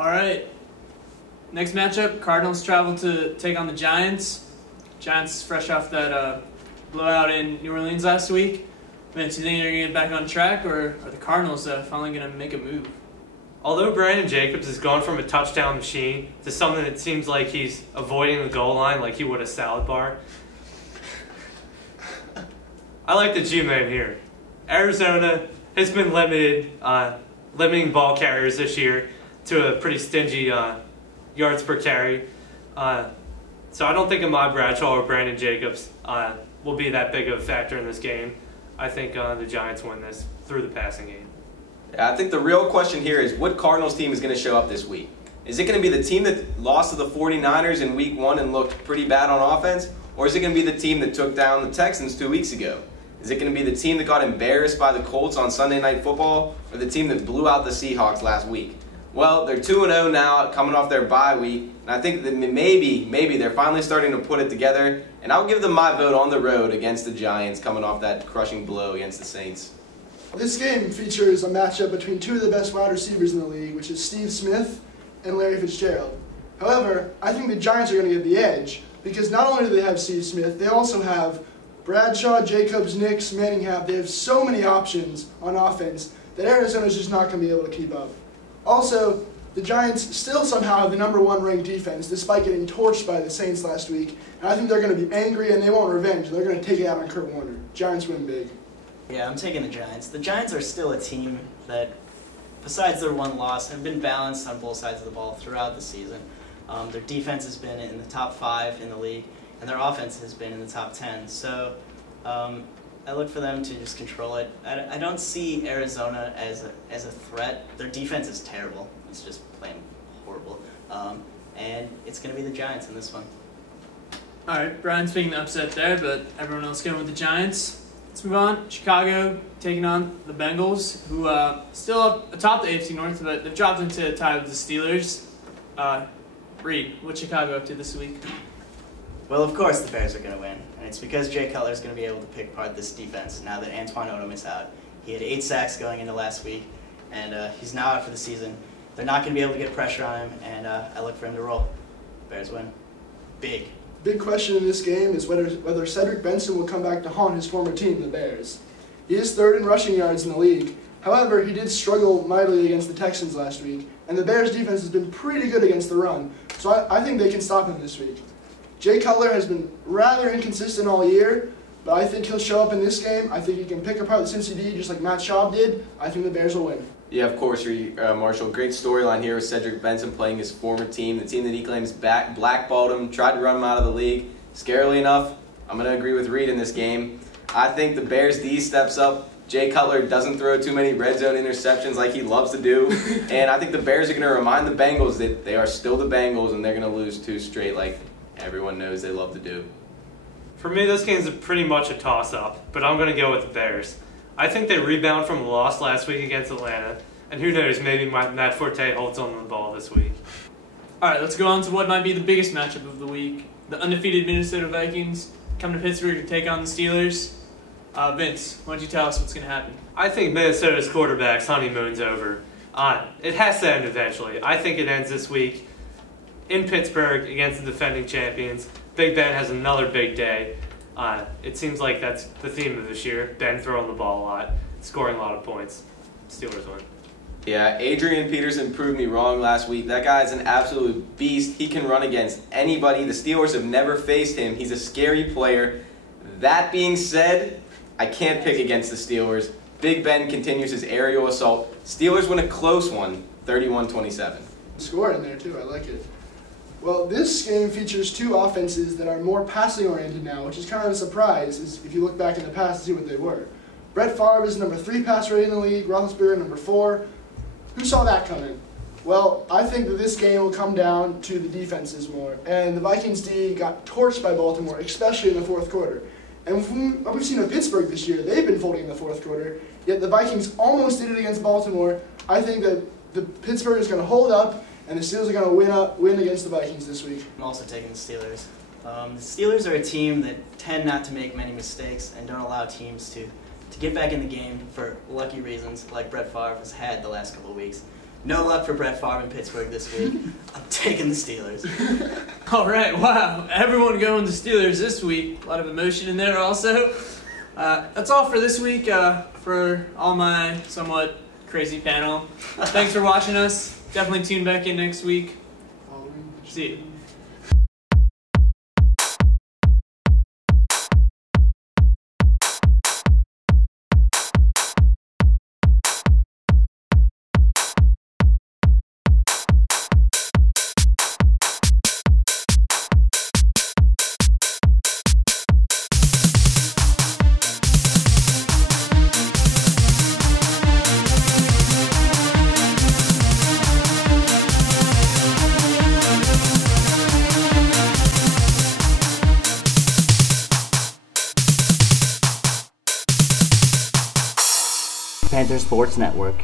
All right. Next matchup, Cardinals travel to take on the Giants. Giants fresh off that blowout in New Orleans last week. Vince, you think they're going to get back on track, or are the Cardinals finally going to make a move? Although Brandon Jacobs has gone from a touchdown machine to something that seems like he's avoiding the goal line like he would a salad bar, I like the G-Man here. Arizona has been limiting ball carriers this year to a pretty stingy yards per carry. So I don't think Ahmad Bradshaw or Brandon Jacobs will be that big of a factor in this game. I think the Giants win this through the passing game. Yeah, I think the real question here is what Cardinals team is going to show up this week? Is it going to be the team that lost to the 49ers in week 1 and looked pretty bad on offense? Or is it going to be the team that took down the Texans 2 weeks ago? Is it going to be the team that got embarrassed by the Colts on Sunday Night Football? Or the team that blew out the Seahawks last week? Well, they're 2-0 now, coming off their bye week. And I think that maybe they're finally starting to put it together. And I'll give them my vote on the road against the Giants, coming off that crushing blow against the Saints. This game features a matchup between two of the best wide receivers in the league, which is Steve Smith and Larry Fitzgerald. However, I think the Giants are going to get the edge because not only do they have Steve Smith, they also have Bradshaw, Jacobs, Nix, Manningham. They have so many options on offense that Arizona's just not going to be able to keep up. Also, the Giants still somehow have the #1 ranked defense despite getting torched by the Saints last week. And I think they're going to be angry and they want revenge. They're going to take it out on Kurt Warner. Giants win big. Yeah, I'm taking the Giants. The Giants are still a team that, besides their one loss, have been balanced on both sides of the ball throughout the season. Their defense has been in the top 5 in the league, and their offense has been in the top 10. So I look for them to just control it. I don't see Arizona as a threat. Their defense is terrible. It's just plain horrible. And it's going to be the Giants in this one. All right, Brian's picking the upset there, but everyone else going with the Giants. Let's move on. Chicago taking on the Bengals, who still up atop the AFC North, but they've dropped into a tie with the Steelers. Reed, what's Chicago up to this week? Well, of course the Bears are going to win, and it's because Jay Cutler is going to be able to pick apart this defense now that Antoine Odom is out. He had 8 sacks going into last week, and he's now out for the season. They're not going to be able to get pressure on him, and I look for him to roll. Bears win. Big. Big question in this game is whether Cedric Benson will come back to haunt his former team, the Bears. He is 3rd in rushing yards in the league. However, he did struggle mightily against the Texans last week, and the Bears' defense has been pretty good against the run, so I think they can stop him this week. Jay Cutler has been rather inconsistent all year, but I think he'll show up in this game. I think he can pick apart the Cincy D just like Matt Schaub did. I think the Bears will win. Yeah, of course, Marshall. Great storyline here with Cedric Benson playing his former team, the team that he claims blackballed him, tried to run him out of the league. Scarily enough, I'm going to agree with Reed in this game. I think the Bears' D steps up. Jay Cutler doesn't throw too many red zone interceptions like he loves to do. And I think the Bears are going to remind the Bengals that they are still the Bengals and they're going to lose 2 straight like everyone knows they love to do. For me, this game's pretty much a toss-up, but I'm going to go with the Bears. I think they rebound from a loss last week against Atlanta, and who knows, maybe Matt Forte holds on to the ball this week. All right, let's go on to what might be the biggest matchup of the week. The undefeated Minnesota Vikings come to Pittsburgh to take on the Steelers. Vince, why don't you tell us what's going to happen? I think Minnesota's quarterback's honeymoon's over. It has to end eventually. I think it ends this week in Pittsburgh against the defending champions. Big Ben has another big day. It seems like that's the theme of this year. Ben throwing the ball a lot, scoring a lot of points. Steelers win. Yeah, Adrian Peterson proved me wrong last week. That guy's an absolute beast. He can run against anybody. The Steelers have never faced him. He's a scary player. That being said, I can't pick against the Steelers. Big Ben continues his aerial assault. Steelers win a close one, 31-27. Score in there too, I like it. Well, this game features 2 offenses that are more passing-oriented now, which is kind of a surprise if you look back in the past to see what they were. Brett Favre is number 3 passer rating in the league, Roethlisberger number 4. Who saw that coming? Well, I think that this game will come down to the defenses more, and the Vikings D got torched by Baltimore, especially in the 4th quarter. And from what we've seen with Pittsburgh this year, they've been folding in the 4th quarter, yet the Vikings almost did it against Baltimore. I think that the Pittsburgh is going to hold up, and the Steelers are going to win against the Vikings this week. I'm also taking the Steelers. The Steelers are a team that tend not to make many mistakes and don't allow teams to get back in the game for lucky reasons like Brett Favre has had the last couple of weeks. No luck for Brett Favre in Pittsburgh this week. I'm taking the Steelers. All right, wow. Everyone going to Steelers this week. A lot of emotion in there also. That's all for this week for all my somewhat crazy panel. Thanks for watching us. Definitely tune back in next week. See you. Panther Sports Network.